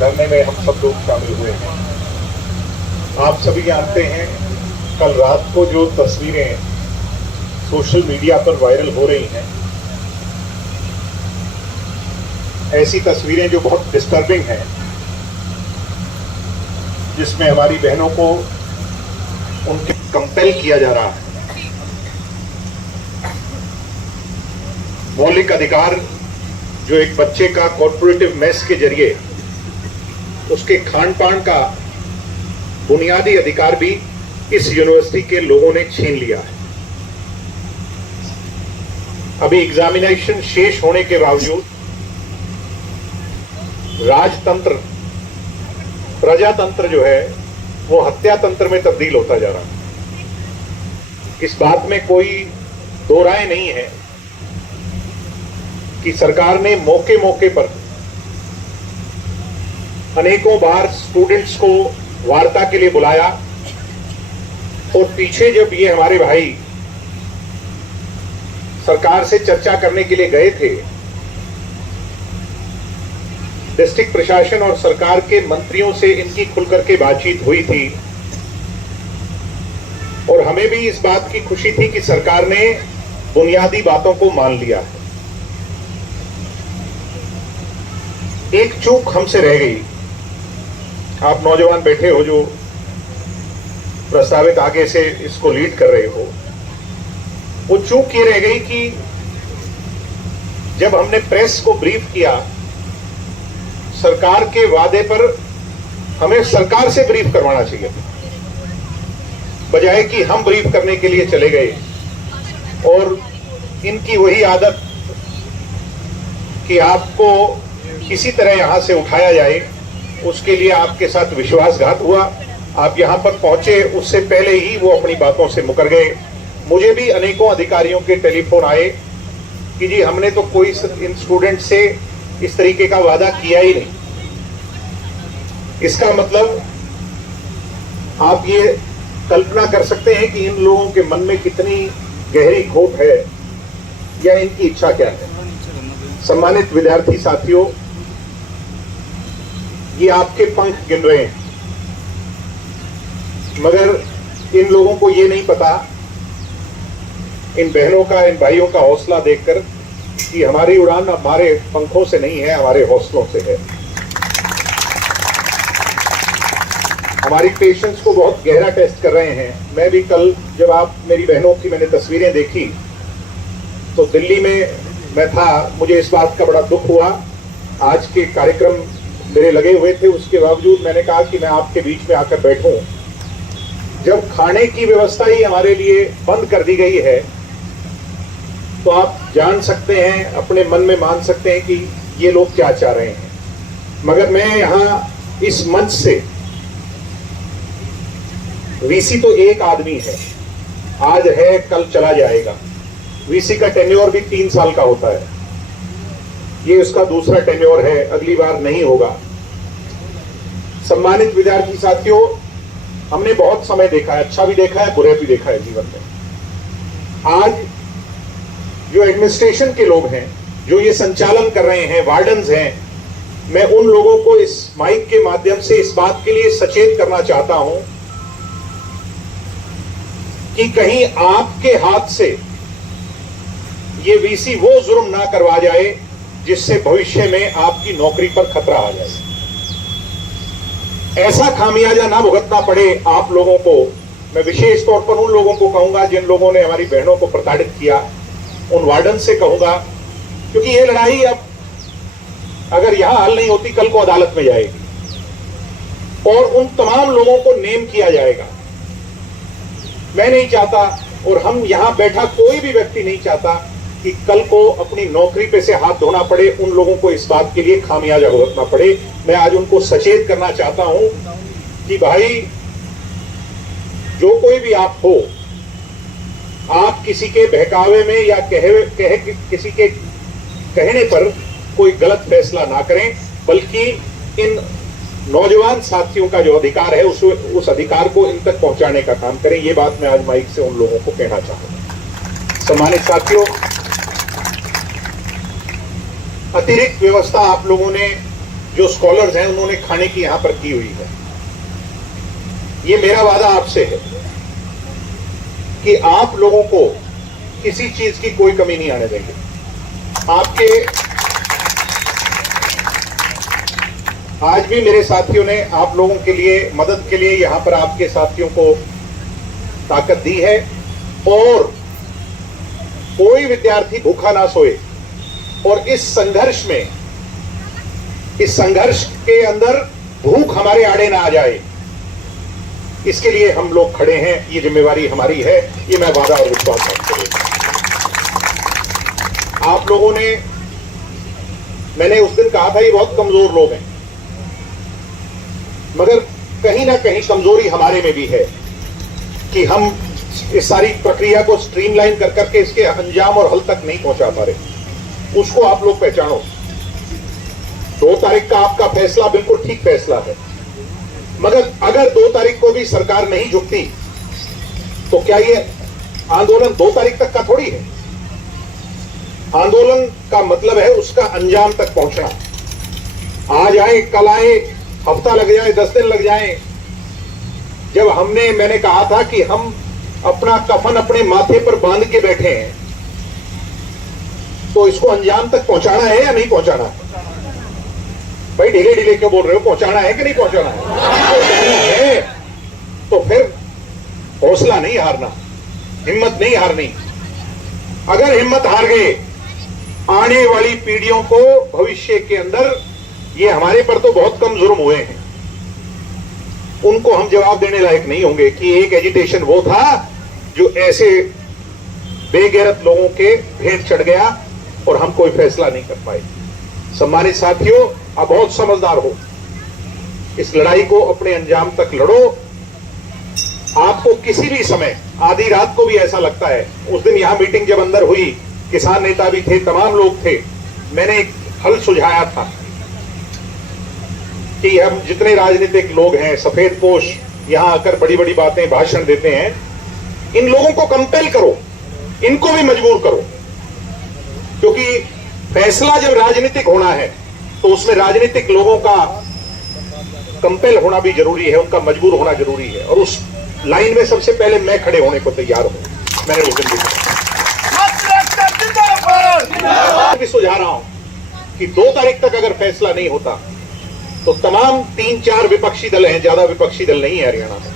धरने में हम सब लोग शामिल हुए हैं। आप सभी जानते हैं, कल रात को जो तस्वीरें सोशल मीडिया पर वायरल हो रही हैं, ऐसी तस्वीरें जो बहुत डिस्टर्बिंग हैं, जिसमें हमारी बहनों को उनके कंपेल किया जा रहा है। मौलिक अधिकार जो एक बच्चे का कॉर्पोरेटिव मेस के जरिए उसके खान पान का बुनियादी अधिकार भी इस यूनिवर्सिटी के लोगों ने छीन लिया है। अभी एग्जामिनेशन शेष होने के बावजूद राजतंत्र, प्रजातंत्र जो है वो हत्या तंत्र में तब्दील होता जा रहा है। इस बात में कोई दो राय नहीं है कि सरकार ने मौके मौके पर अनेकों बार स्टूडेंट्स को वार्ता के लिए बुलाया और पीछे जब ये हमारे भाई सरकार से चर्चा करने के लिए गए थे, डिस्ट्रिक्ट प्रशासन और सरकार के मंत्रियों से इनकी खुलकर के बातचीत हुई थी और हमें भी इस बात की खुशी थी कि सरकार ने बुनियादी बातों को मान लिया है। एक चूक हमसे रह गई। आप नौजवान बैठे हो जो प्रस्तावित आगे से इसको लीड कर रहे हो, वो चूक ये रह गई कि जब हमने प्रेस को ब्रीफ किया, सरकार के वादे पर हमें सरकार से ब्रीफ करवाना चाहिए, बजाय कि हम ब्रीफ करने के लिए चले गए। और इनकी वही आदत कि आपको किसी तरह यहां से उठाया जाए, उसके लिए आपके साथ विश्वासघात हुआ। आप यहां पर पहुंचे उससे पहले ही वो अपनी बातों से मुकर गए। मुझे भी अनेकों अधिकारियों के टेलीफोन आए कि जी हमने तो कोई इन स्टूडेंट से इस तरीके का वादा किया ही नहीं। इसका मतलब आप ये कल्पना कर सकते हैं कि इन लोगों के मन में कितनी गहरी खोट है या इनकी इच्छा क्या है। सम्मानित विद्यार्थी साथियों, ये आपके पंख गिन रहे हैं, मगर इन लोगों को ये नहीं पता, इन बहनों का, इन भाइयों का हौसला देखकर, कि हमारी उड़ान हमारे पंखों से नहीं है, हमारे हौसलों से है। हमारी पेशेंस को बहुत गहरा टेस्ट कर रहे हैं। मैं भी कल जब आप मेरी बहनों की मैंने तस्वीरें देखी तो दिल्ली में मैं था, मुझे इस बात का बड़ा दुख हुआ। आज के कार्यक्रम मेरे लगे हुए थे, उसके बावजूद मैंने कहा कि मैं आपके बीच में आकर बैठूं। जब खाने की व्यवस्था ही हमारे लिए बंद कर दी गई है, तो आप जान सकते हैं, अपने मन में मान सकते हैं कि ये लोग क्या चाह रहे हैं। मगर मैं यहां इस मंच से, वीसी तो एक आदमी है, आज है कल चला जाएगा। वीसी का टेन्योर भी 3 साल का होता है, ये उसका दूसरा टेन्योर है, अगली बार नहीं होगा। सम्मानित विद्यार्थी साथियों, हमने बहुत समय देखा है, अच्छा भी देखा है, बुरा भी देखा है जीवन में। आज जो एडमिनिस्ट्रेशन के लोग हैं, जो ये संचालन कर रहे हैं, वार्डन्स हैं, मैं उन लोगों को इस माइक के माध्यम से इस बात के लिए सचेत करना चाहता हूं कि कहीं आपके हाथ से ये वीसी वो जुर्म ना करवा जाए जिससे भविष्य में आपकी नौकरी पर खतरा आ जाए। ऐसा खामियाजा ना भुगतना पड़े आप लोगों को। मैं विशेष तौर पर उन लोगों को कहूंगा जिन लोगों ने हमारी बहनों को प्रताड़ित किया, उन वार्डन से कहूंगा, क्योंकि ये लड़ाई अब अगर यहां हल नहीं होती, कल को अदालत में जाएगी और उन तमाम लोगों को नेम किया जाएगा। मैं नहीं चाहता और हम यहां बैठा कोई भी व्यक्ति नहीं चाहता कि कल को अपनी नौकरी पे से हाथ धोना पड़े, उन लोगों को इस बात के लिए खामियाजा भुगतना पड़े। मैं आज उनको सचेत करना चाहता हूं कि भाई, जो कोई भी आप हो, आप किसी के बहकावे में या किसी के कहने पर कोई गलत फैसला ना करें, बल्कि इन नौजवान साथियों का जो अधिकार है उस अधिकार को इन तक पहुंचाने का काम करें। ये बात मैं आज माइक से उन लोगों को कहना चाहूंगा। सम्मानित साथियों, अतिरिक्त व्यवस्था आप लोगों ने जो स्कॉलर्स हैं उन्होंने खाने की यहां पर की हुई है। ये मेरा वादा आपसे है कि आप लोगों को किसी चीज की कोई कमी नहीं आने देंगे। आपके आज भी मेरे साथियों ने आप लोगों के लिए मदद के लिए यहां पर आपके साथियों को ताकत दी है, और कोई विद्यार्थी भूखा ना सोए, और इस संघर्ष के अंदर भूख हमारे आड़े ना आ जाए, इसके लिए हम लोग खड़े हैं। ये जिम्मेवारी हमारी है, ये मैं वादा और विश्वास आपको देता हूं। आप लोगों ने, मैंने उस दिन कहा था ये बहुत कमजोर लोग हैं, मगर कहीं ना कहीं कमजोरी हमारे में भी है कि हम इस सारी प्रक्रिया को स्ट्रीमलाइन कर करके इसके अंजाम और हल तक नहीं पहुंचा पा रहे। उसको आप लोग पहचानो। 2 तारीख का आपका फैसला बिल्कुल ठीक फैसला है, मगर अगर 2 तारीख को भी सरकार नहीं झुकती तो क्या ये आंदोलन 2 तारीख तक का थोड़ी है। आंदोलन का मतलब है उसका अंजाम तक पहुंचना। आज आए, कल आए, हफ्ता लग जाए, 10 दिन लग जाए। जब मैंने कहा था कि हम अपना कफन अपने माथे पर बांध के बैठे हैं, तो इसको अंजाम तक पहुंचाना है या नहीं पहुंचाना है? भाई ढीले ढीले क्यों बोल रहे हो? पहुंचाना है कि नहीं पहुंचाना है? पहुंचाना है तो फिर हौसला नहीं हारना, हिम्मत नहीं हारनी। अगर हिम्मत हार गए, आने वाली पीढ़ियों को भविष्य के अंदर, ये हमारे पर तो बहुत कम जुर्म हुए हैं, उनको हम जवाब देने लायक नहीं होंगे कि एक एजिटेशन वो था जो ऐसे बेगैरत लोगों के भेंट चढ़ गया और हम कोई फैसला नहीं कर पाए। सम्मानित साथियों, आप बहुत समझदार हो, इस लड़ाई को अपने अंजाम तक लड़ो। आपको किसी भी समय, आधी रात को भी ऐसा लगता है, उस दिन यहां मीटिंग जब अंदर हुई, किसान नेता भी थे, तमाम लोग थे, मैंने एक हल सुझाया था कि हम जितने राजनीतिक लोग हैं, सफेद पोश यहां आकर बड़ी बड़ी बातें, भाषण देते हैं, इन लोगों को कंपेल करो, इनको भी मजबूर करो, क्योंकि फैसला जब राजनीतिक होना है तो उसमें राजनीतिक लोगों का कंपेल होना भी जरूरी है, उनका मजबूर होना जरूरी है, और उस लाइन में सबसे पहले मैं खड़े होने को तैयार हूं। मैंने उस दिन भी सुझा रहा हूं कि 2 तारीख तक अगर फैसला नहीं होता तो तमाम 3-4 विपक्षी दल हैं, ज्यादा विपक्षी दल नहीं है हरियाणा में,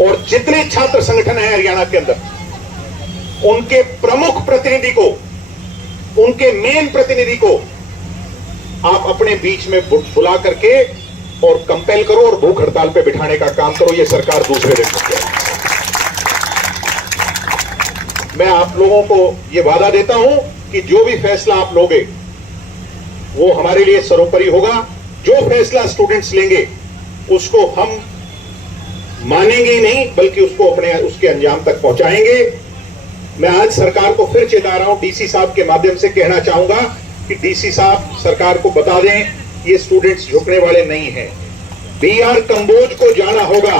और जितने छात्र संगठन हैं हरियाणा के अंदर, उनके प्रमुख प्रतिनिधि को, उनके मेन प्रतिनिधि को आप अपने बीच में बुला करके और कंपेल करो और भूख हड़ताल पे बिठाने का काम करो। ये सरकार दूसरे दिन में, मैं आप लोगों को ये वादा देता हूं कि जो भी फैसला आप लोगे वो हमारे लिए सर्वोपरि होगा। जो फैसला स्टूडेंट्स लेंगे उसको हम मानेंगे ही नहीं, बल्कि उसके अंजाम तक पहुंचाएंगे। मैं आज सरकार को फिर चेता रहा हूं, डीसी साहब के माध्यम से कहना चाहूंगा कि डीसी साहब सरकार को बता दें, ये स्टूडेंट्स झुकने वाले नहीं हैं। बीआर कंबोज को जाना होगा,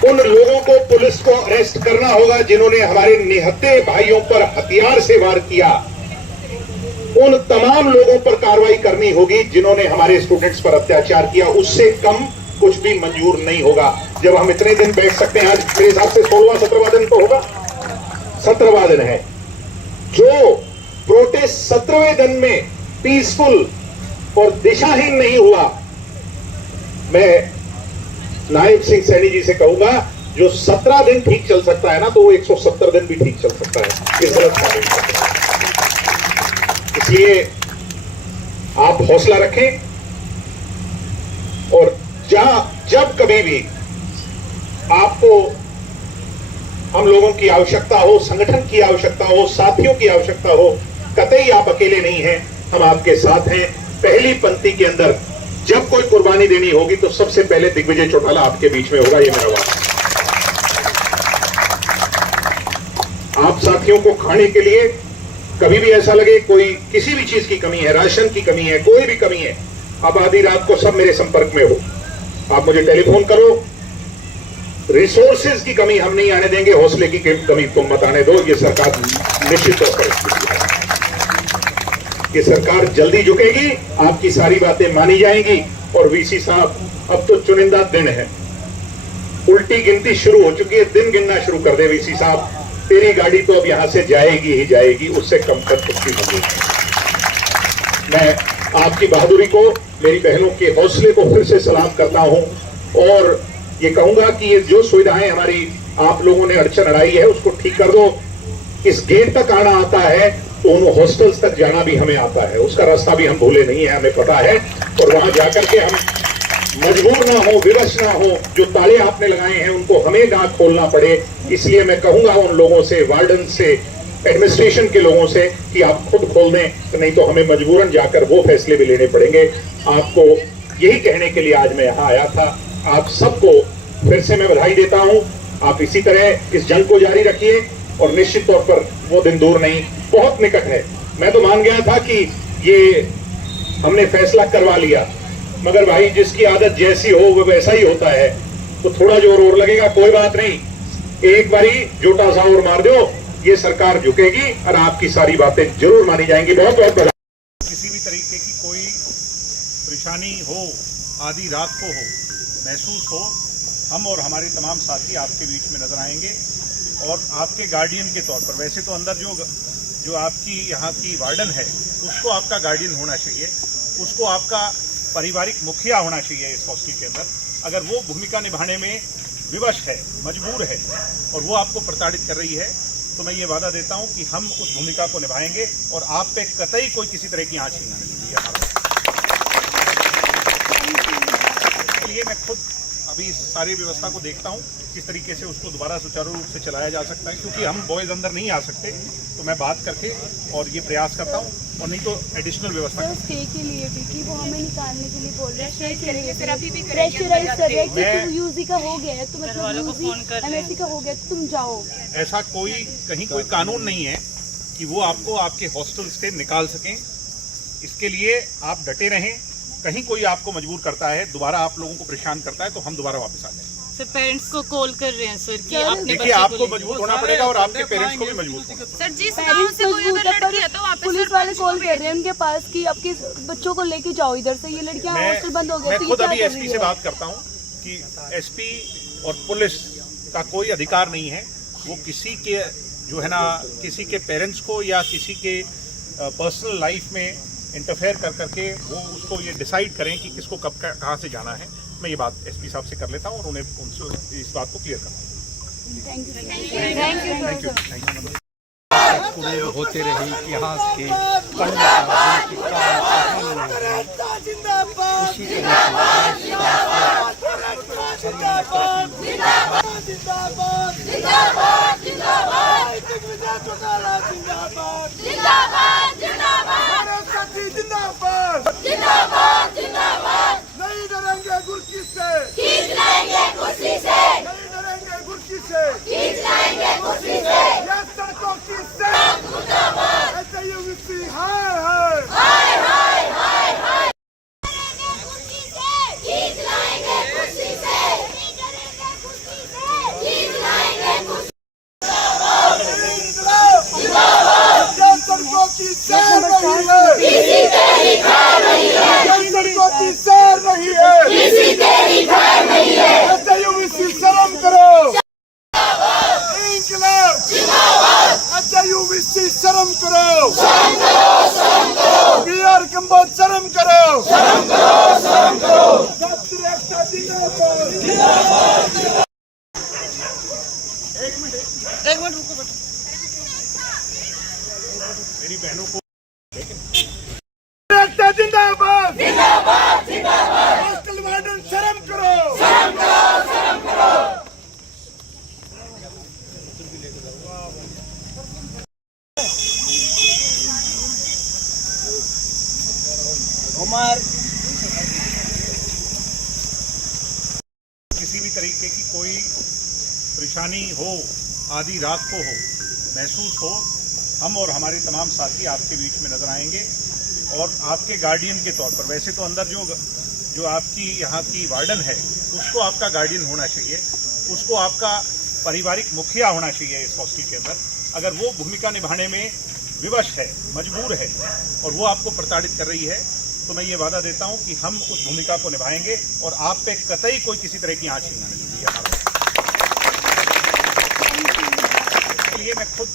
उन लोगों को, पुलिस को अरेस्ट करना होगा जिन्होंने हमारे निहत्थे भाइयों पर हथियार से वार किया। उन तमाम लोगों पर कार्रवाई करनी होगी जिन्होंने हमारे स्टूडेंट्स पर अत्याचार किया। उससे कम कुछ भी मंजूर नहीं होगा। जब हम इतने दिन बैठ सकते हैं, आज मेरे हिसाब से 16वां-17वां दिन तो होगा, 17वां दिन है, जो प्रोटेस्ट 17वें दिन में पीसफुल और दिशाहीन नहीं हुआ, मैं नायब सिंह सैनी जी से कहूंगा, जो 17 दिन ठीक चल सकता है ना, तो वो 170 दिन भी ठीक चल सकता है। इस गलत कार्य, इसलिए आप हौसला रखें, और जब कभी भी आपको हम लोगों की आवश्यकता हो, संगठन की आवश्यकता हो, साथियों की आवश्यकता हो, कतई आप अकेले नहीं हैं, हम आपके साथ हैं। पहली पंक्ति के अंदर जब कोई कुर्बानी देनी होगी तो सबसे पहले दिग्विजय चौटाला आपके बीच में होगा, ये मेरा वादा। आप साथियों को खाने के लिए कभी भी ऐसा लगे कोई किसी भी चीज की कमी है, राशन की कमी है, कोई भी कमी है, अब आधी रात को सब मेरे संपर्क में हो, आप मुझे टेलीफोन करो। रिसोर्सेज की कमी हम नहीं आने देंगे, हौसले की कमी तुम मत आने दो, ये सरकार निश्चित तौर पर। कि सरकार जल्दी झुकेगी, आपकी सारी बातें मानी जाएंगी। और वीसी साहब, अब तो चुनिंदा दिन है, उल्टी गिनती शुरू हो चुकी है, दिन गिनना शुरू कर दे वीसी साहब। तेरी गाड़ी तो अब यहां से जाएगी ही जाएगी, उससे कम कर सकती नहीं। मैं आपकी बहादुरी को, मेरी बहनों के हौसले को फिर से सलाम करता हूं और ये कहूंगा कि ये जो सुविधाएं हमारी आप लोगों ने अड़चन अड़ाई है उसको ठीक कर दो। इस गेट तक आना आता है तो उन हॉस्टल्स तक जाना भी हमें आता है, उसका रास्ता भी हम भूले नहीं है, हमें पता है। और वहां जाकर के हम मजबूर ना हो, विवश ना हो, जो ताले आपने लगाए हैं उनको हमें ना खोलना पड़े। इसलिए मैं कहूंगा उन लोगों से, वार्डन से, एडमिनिस्ट्रेशन के लोगों से कि आप खुद खोल दें, नहीं तो हमें मजबूरन जाकर वो फैसले भी लेने पड़ेंगे। आपको यही कहने के लिए आज मैं यहाँ आया था। आप सबको फिर से मैं बधाई देता हूँ। आप इसी तरह इस जंग को जारी रखिए और निश्चित तौर पर वो दिन दूर नहीं, बहुत निकट है। मैं तो मान गया था कि ये हमने फैसला करवा लिया, मगर भाई जिसकी आदत जैसी हो वो वैसा ही होता है। तो थोड़ा जोर और लगेगा, कोई बात नहीं, एक बारी जोटा सा और मार दो, ये सरकार झुकेगी और आपकी सारी बातें जरूर मानी जाएंगी। बहुत बहुत बधाई। किसी भी तरीके की कोई परेशानी हो, आधी रात को हो, महसूस हो, हम और हमारे तमाम साथी आपके बीच में नजर आएंगे और आपके गार्डियन के तौर पर। वैसे तो अंदर जो आपकी यहाँ की वार्डन है उसको आपका गार्डियन होना चाहिए, उसको आपका पारिवारिक मुखिया होना चाहिए इस हॉस्टल के अंदर। अगर वो भूमिका निभाने में विवश है, मजबूर है और वो आपको प्रताड़ित कर रही है, तो मैं ये वादा देता हूँ कि हम उस भूमिका को निभाएंगे और आप पे कतई कोई किसी तरह की आँच नहीं आने देगी। इसलिए मैं खुद अभी इस सारी व्यवस्था को देखता हूँ किस तरीके से उसको दोबारा सुचारू रूप से चलाया जा सकता है, क्योंकि हम बॉयज अंदर नहीं आ सकते। तो मैं बात करके और ये प्रयास करता हूँ, और नहीं तो एडिशनल व्यवस्था स्टे के लिए भी कि वो हमें निकालने के लिए बोल रहे हैं, स्टे के लिए प्रेशराइज कर रहे हैं कि यूजी का हो गया है तो मतलब यूजी एमएससी का हो गया तो तुम जाओ। ऐसा कहीं कोई कानून नहीं है कि वो आपको आपके हॉस्टल से निकाल सकें। इसके लिए आप डटे रहें। कहीं कोई आपको मजबूर करता है, दोबारा आप लोगों को परेशान करता है, तो हम दोबारा वापस आ जाएंगे। सर पेरेंट्स को कॉल कर रहे हैं सर कि अपने देखिए, आपको मजबूत होना पड़ेगा और आपके पेरेंट्स को भी मजबूत होना। सर जिस गांव से कोई अगर लड़की है तो वापस पुलिस वाले कॉल कर रहे हैं उनके पास कि आपके बच्चों को लेके जाओ इधर से, ये लड़कियां हॉस्टल बंद हो गए। मैं खुद अभी एसपी से बात करता हूँ कि एसपी और पुलिस का कोई अधिकार नहीं है वो किसी के जो है ना, किसी के पेरेंट्स को या किसी के पर्सनल लाइफ में इंटरफेयर करके वो उसको ये डिसाइड करें कि किसको कब कहाँ से जाना है। मैं ये बात एसपी साहब से कर लेता हूँ और उन्हें उनसे इस बात को क्लियर करता हूँ। होते रही इतिहास के नहीं डरेंगे कुर्सी से, खींच लाएंगे कुर्सी से, नहीं डरेंगे कुर्सी से, खींच लाएंगे कुर्सी से, ये सड़कों की से ऐसे यूनिवर्सिटी हाय हाय हाय हाय हाय, खींच लाएंगे कुर्सी से, खींच लाएंगे कुर्सी से। ये सड़कों की सैर नहीं है, किसी तेरी खैर नहीं है, ये सड़कों की सैर नहीं है, किसी तेरी खैर नहीं है। ऐसे यूनिवर्सिटी शर्म करो, इंकलाब जिंदाबाद, ऐसे यूनिवर्सिटी शर्म करो, बिहार कंबोज शर्म करो, छात्र एकता जिंदाबाद। एक मिनट रुको बेटा, मेरी बहनों को एकता जिंदाबाद, जिंदाबाद जिंदाबाद, हॉस्टल वार्डन शर्म करो, शर्म करो शर्म करो। किसी भी तरीके की कोई परेशानी हो, आधी रात को हो, महसूस हो, हम और हमारे तमाम साथी आपके बीच में नजर आएंगे और आपके गार्डियन के तौर पर। वैसे तो अंदर जो आपकी यहाँ की वार्डन है उसको आपका गार्डियन होना चाहिए, उसको आपका पारिवारिक मुखिया होना चाहिए इस हॉस्टल के अंदर। अगर वो भूमिका निभाने में विवश है, मजबूर है और वो आपको प्रताड़ित कर रही है, तो मैं ये वादा देता हूं कि हम उस भूमिका को निभाएंगे और आप पे कतई कोई किसी तरह की आंच नहीं आने देंगे। इसलिए मैं खुद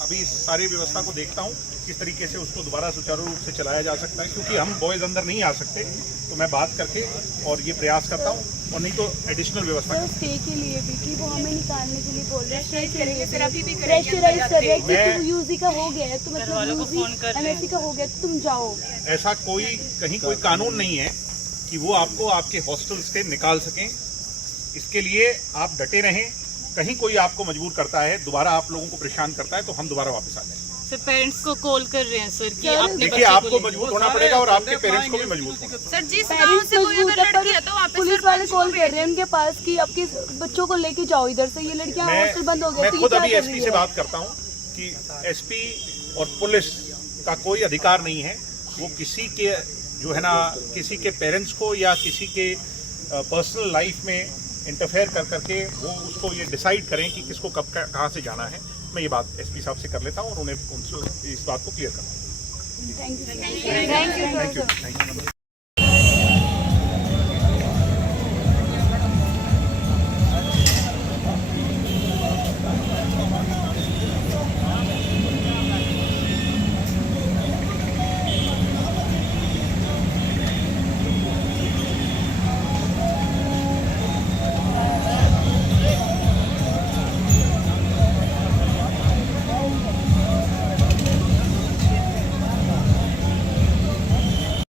अभी इस सारी व्यवस्था को देखता हूं किस तरीके से उसको दोबारा सुचारू रूप से चलाया जा सकता है, क्योंकि हम बॉयज अंदर नहीं आ सकते, तो मैं बात करके और ये प्रयास करता हूं, और नहीं तो एडिशनल व्यवस्था सर स्टे के लिए भी कि वो हमें निकालने के लिए बोल रहे हैं, स्टे के लिए प्रेशराइज कर रहे हैं कि यूजी का हो गया है तो मतलब यूजी एमएससी का हो गया तो तुम जाओ। ऐसा कहीं कोई कानून नहीं है कि वो आपको आपके हॉस्टल से निकाल सकें। इसके लिए आप डटे रहें। कहीं कोई आपको मजबूर करता है, दोबारा आप लोगों को परेशान करता है, तो हम दोबारा वापस आ जाएंगे। सर पेरेंट्स को कॉल कर रहे हैं सर कि अपने देखिए, बच्चे को आपको ले- मजबूत होना पड़ेगा और आपके पेरेंट्स को भी मजबूत होना। सर जिस गांव से कोई अगर लड़की है तो वहाँ पे पुलिस वाले कॉल कर रहे हैं उनके पास कि आपके बच्चों को लेके जाओ इधर से, ये लड़कियां हॉस्टल बंद हो गए मैं तो ये खुद क्या अभी कर एसपी रही से है? बात करता हूं कि एसपी और पुलिस का कोई अधिकार नहीं है वो किसी के जो है ना किसी के पेरेंट्स को या किसी के पर्सनल लाइफ में इंटरफेयर करके वो उसको ये डिसाइड करें कि किसको कब कहाँ से जाना है। मैं ये बात एसपी साहब से कर लेता हूँ और उन्हें उनसे इस बात को क्लियर करता हूँ। Thank you. Thank you.